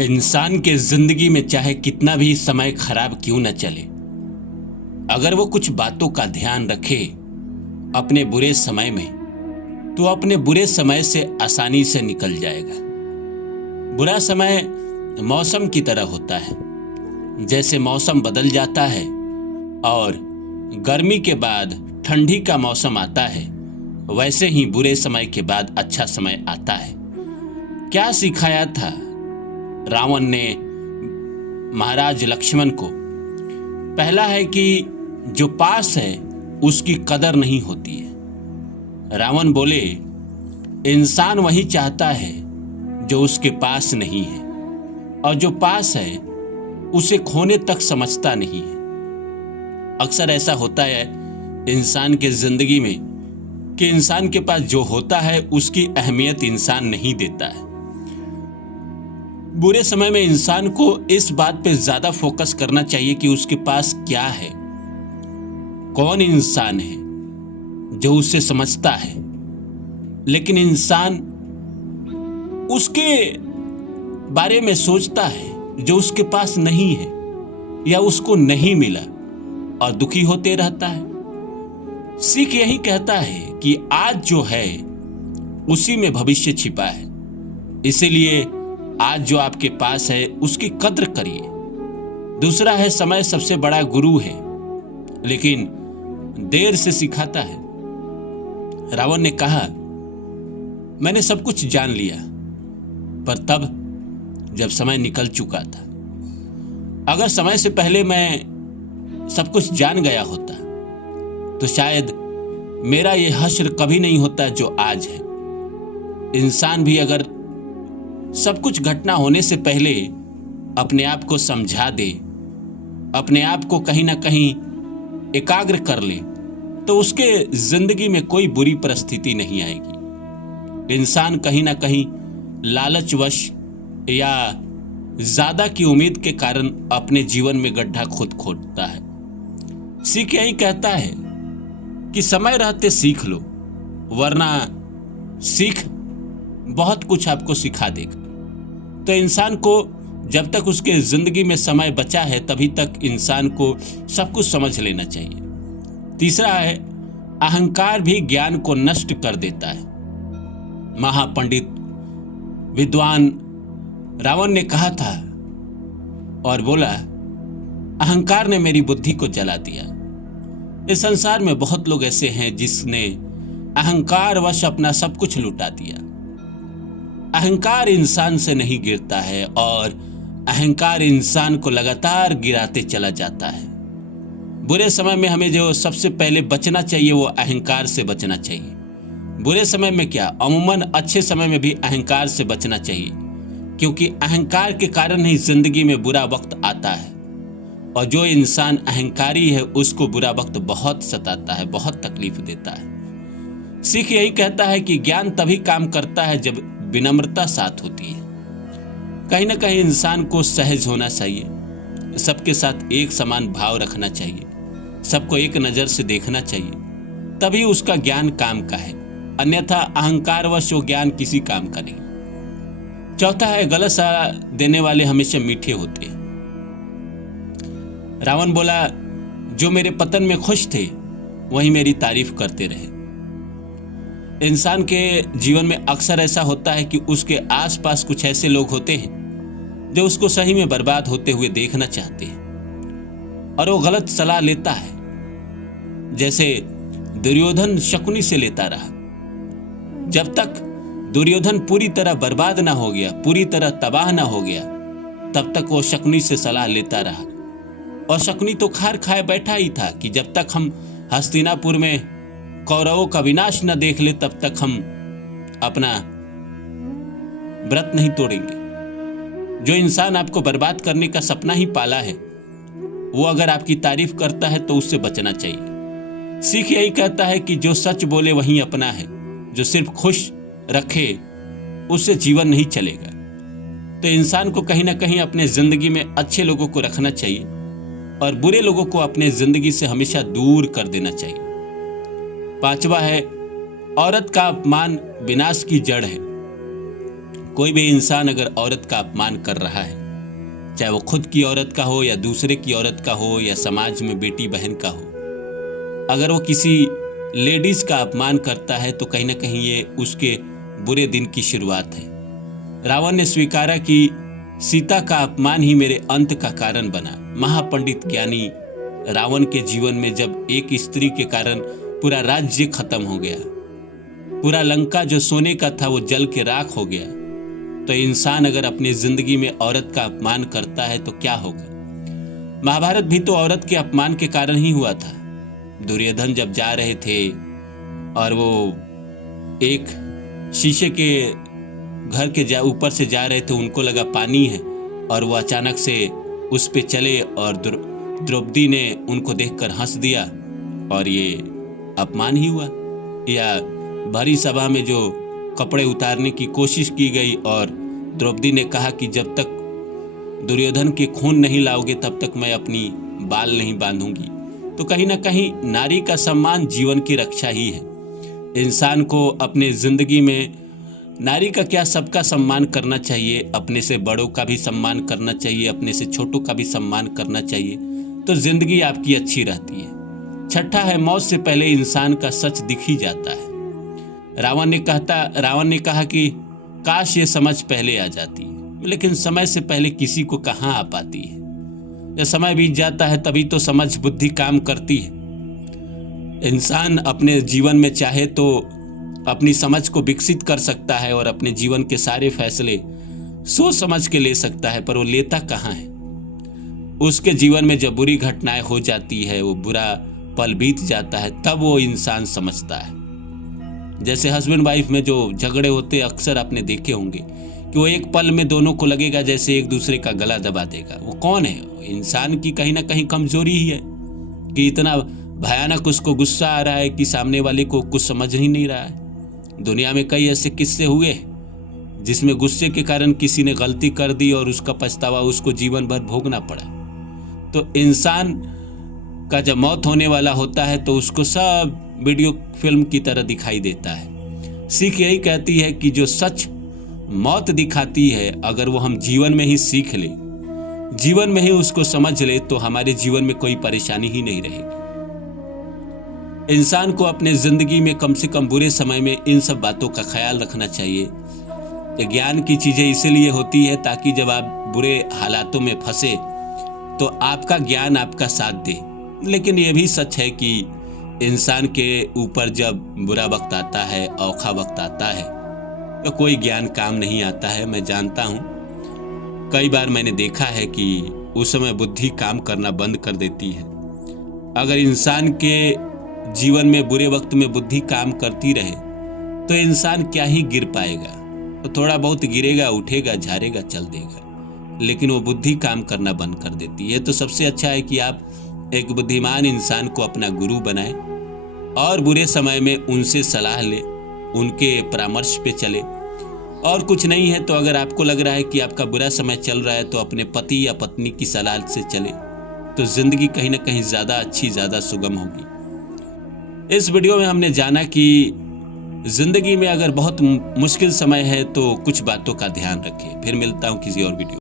इंसान के जिंदगी में चाहे कितना भी समय खराब क्यों न चले, अगर वो कुछ बातों का ध्यान रखे अपने बुरे समय में, तो अपने बुरे समय से आसानी से निकल जाएगा। बुरा समय मौसम की तरह होता है। जैसे मौसम बदल जाता है और गर्मी के बाद ठंडी का मौसम आता है, वैसे ही बुरे समय के बाद अच्छा समय आता है। क्या सिखाया था रावण ने महाराज लक्ष्मण को? पहला है कि जो पास है उसकी कदर नहीं होती है। रावण बोले, इंसान वही चाहता है जो उसके पास नहीं है, और जो पास है उसे खोने तक समझता नहीं है। अक्सर ऐसा होता है इंसान के जिंदगी में कि इंसान के पास जो होता है उसकी अहमियत इंसान नहीं देता है। बुरे समय में इंसान को इस बात पे ज्यादा फोकस करना चाहिए कि उसके पास क्या है, कौन इंसान है जो उसे समझता है। लेकिन इंसान उसके बारे में सोचता है जो उसके पास नहीं है या उसको नहीं मिला, और दुखी होते रहता है। सीख यही कहता है कि आज जो है उसी में भविष्य छिपा है, इसीलिए आज जो आपके पास है उसकी कद्र करिए। दूसरा है, समय सबसे बड़ा गुरु है लेकिन देर से सिखाता है। रावण ने कहा, मैंने सब कुछ जान लिया, पर तब जब समय निकल चुका था। अगर समय से पहले मैं सब कुछ जान गया होता तो शायद मेरा ये हश्र कभी नहीं होता जो आज है। इंसान भी अगर सब कुछ घटना होने से पहले अपने आप को समझा दे, अपने आप को कहीं ना कहीं एकाग्र कर ले, तो उसके जिंदगी में कोई बुरी परिस्थिति नहीं आएगी। इंसान कहीं ना कहीं लालचवश या ज्यादा की उम्मीद के कारण अपने जीवन में गड्ढा खुद खोदता है। सीख यही कहता है कि समय रहते सीख लो, वरना सीख बहुत कुछ आपको सिखा देगा। तो इंसान को जब तक उसके जिंदगी में समय बचा है तभी तक इंसान को सब कुछ समझ लेना चाहिए। तीसरा है, अहंकार भी ज्ञान को नष्ट कर देता है। महापंडित विद्वान रावण ने कहा था और बोला, अहंकार ने मेरी बुद्धि को जला दिया। इस संसार में बहुत लोग ऐसे हैं जिसने अहंकारवश अपना सब कुछ लुटा दिया। अहंकार इंसान से नहीं गिरता है और अहंकार इंसान को लगातार गिराते चला जाता है। बुरे समय में हमें जो सबसे पहले बचना चाहिए वो अहंकार से बचना चाहिए। बुरे समय में क्या, अमूमन अच्छे समय में भी अहंकार से बचना चाहिए, क्योंकि अहंकार के कारण ही जिंदगी में बुरा वक्त आता है, और जो इंसान अहंकारी है उसको बुरा वक्त बहुत सताता है, बहुत तकलीफ देता है। सीख यही कहता है कि ज्ञान तभी काम करता है जब विनम्रता साथ होती है। कहीं ना कहीं इंसान को सहज होना चाहिए, सबके साथ एक समान भाव रखना चाहिए, सबको एक नजर से देखना चाहिए, तभी उसका ज्ञान काम का है। अन्यथा अहंकारवश वो ज्ञान किसी काम का नहीं। चौथा है, गलत सलाह देने वाले हमेशा मीठे होते हैं। रावण बोला, जो मेरे पतन में खुश थे वही मेरी तारीफ करते रहे। इंसान के जीवन में अक्सर ऐसा होता है कि उसके आसपास कुछ ऐसे लोग होते हैं जो उसको सही में बर्बाद होते हुए देखना चाहते हैं, और वो गलत सलाह लेता है। जैसे दुर्योधन शकुनी से लेता रहा। जब तक दुर्योधन पूरी तरह बर्बाद ना हो गया, पूरी तरह तबाह ना हो गया, तब तक वो शकुनी से सलाह लेता रहा। और शकुनी तो खार खाए बैठा ही था कि जब तक हम हस्तिनापुर में कौरवों का विनाश न देख ले तब तक हम अपना व्रत नहीं तोड़ेंगे। जो इंसान आपको बर्बाद करने का सपना ही पाला है, वो अगर आपकी तारीफ करता है तो उससे बचना चाहिए। सीख यही कहता है कि जो सच बोले वही अपना है, जो सिर्फ खुश रखे उससे जीवन नहीं चलेगा। तो इंसान को कहीं ना कहीं अपने जिंदगी में अच्छे लोगों को रखना चाहिए और बुरे लोगों को अपने जिंदगी से हमेशा दूर कर देना चाहिए। पांचवा है, औरत का अपमान विनाश की जड़ है। कोई भी इंसान अगर औरत का अपमान कर रहा है, चाहे वो खुद की औरत का हो या दूसरे की औरत का हो या समाज में बेटी बहन का हो, अगर वो किसी लेडीज का अपमान करता है तो कहीं ना कहीं ये उसके बुरे दिन की शुरुआत है। रावण ने स्वीकारा कि सीता का अपमान ही मेरे अंत का कारण बना। महापंडित ज्ञानी रावण के जीवन में जब एक स्त्री के कारण पूरा राज्य खत्म हो गया, पूरा लंका जो सोने का था वो जल के राख हो गया, तो इंसान अगर अपनी जिंदगी में औरत का अपमान करता है तो क्या होगा। महाभारत भी तो औरत के अपमान के कारण ही हुआ था। दुर्योधन जब जा रहे थे और वो एक शीशे के घर के ऊपर से जा रहे थे, उनको लगा पानी है और वो अचानक से उस पे चले और द्रौपदी ने उनको देखकर हंस दिया और ये अपमान ही हुआ। या भरी सभा में जो कपड़े उतारने की कोशिश की गई और द्रौपदी ने कहा कि जब तक दुर्योधन के खून नहीं लाओगे तब तक मैं अपनी बाल नहीं बांधूंगी। तो कहीं ना कहीं नारी का सम्मान जीवन की रक्षा ही है। इंसान को अपने जिंदगी में नारी का क्या, सबका सम्मान करना चाहिए, अपने से बड़ों का भी सम्मान करना चाहिए, अपने से छोटों का भी सम्मान करना चाहिए, तो जिंदगी आपकी अच्छी रहती है। छठा है, मौत से पहले इंसान का सच दिख ही जाता है। रावण ने कहा कि काश ये समझ पहले आ जाती, लेकिन समय से पहले किसी को कहाँ आ पाती है। जब समय बीत जाता है तभी तो समझ बुद्धि काम करती है। इंसान अपने जीवन में चाहे तो अपनी समझ को विकसित कर सकता है और अपने जीवन के सारे फैसले सोच समझ के ले सकता है, पर वो लेता कहाँ है। उसके जीवन में जब बुरी घटनाएं हो जाती है, वो बुरा पल बीत जाता है, तब वो इंसान समझता है। जैसे हस्बैंड वाइफ में जो झगड़े होते अक्सर आपने देखे होंगे कि वो एक पल में दोनों को लगेगा जैसे एक दूसरे का गला दबा देगा। वो कौन है? इंसान की कहीं ना कहीं कमजोरी ही है कि इतना भयानक उसको गुस्सा आ रहा है कि सामने वाले को कुछ समझ ही नहीं रहा है। दुनिया में कई ऐसे किस्से हुए जिसमें गुस्से के कारण किसी ने गलती कर दी और उसका पछतावा उसको जीवन भर भोगना पड़ा। तो इंसान का जब मौत होने वाला होता है तो उसको सब वीडियो फिल्म की तरह दिखाई देता है। सीख यही कहती है कि जो सच मौत दिखाती है, अगर वो हम जीवन में ही सीख ले, जीवन में ही उसको समझ ले, तो हमारे जीवन में कोई परेशानी ही नहीं रहेगी। इंसान को अपने जिंदगी में कम से कम बुरे समय में इन सब बातों का ख्याल रखना चाहिए। ज्ञान की चीजें इसीलिए होती है ताकि जब आप बुरे हालातों में फंसे तो आपका ज्ञान आपका साथ दे। लेकिन यह भी सच है कि इंसान के ऊपर जब बुरा वक्त आता है, औखा वक्त आता है, तो कोई ज्ञान काम नहीं आता है। मैं जानता हूँ, कई बार मैंने देखा है कि उस समय बुद्धि काम करना बंद कर देती है। अगर इंसान के जीवन में बुरे वक्त में बुद्धि काम करती रहे तो इंसान क्या ही गिर पाएगा। तो थोड़ा बहुत गिरेगा, उठेगा, झाड़ेगा, चल देगा, लेकिन वो बुद्धि काम करना बंद कर देती है। तो सबसे अच्छा है कि आप एक बुद्धिमान इंसान को अपना गुरु बनाएं और बुरे समय में उनसे सलाह ले, उनके परामर्श पे चले। और कुछ नहीं है तो अगर आपको लग रहा है कि आपका बुरा समय चल रहा है तो अपने पति या पत्नी की सलाह से चले, तो जिंदगी कहीं ना कहीं ज़्यादा अच्छी, ज़्यादा सुगम होगी। इस वीडियो में हमने जाना कि जिंदगी में अगर बहुत मुश्किल समय है तो कुछ बातों का ध्यान रखें। फिर मिलता हूँ किसी और वीडियो।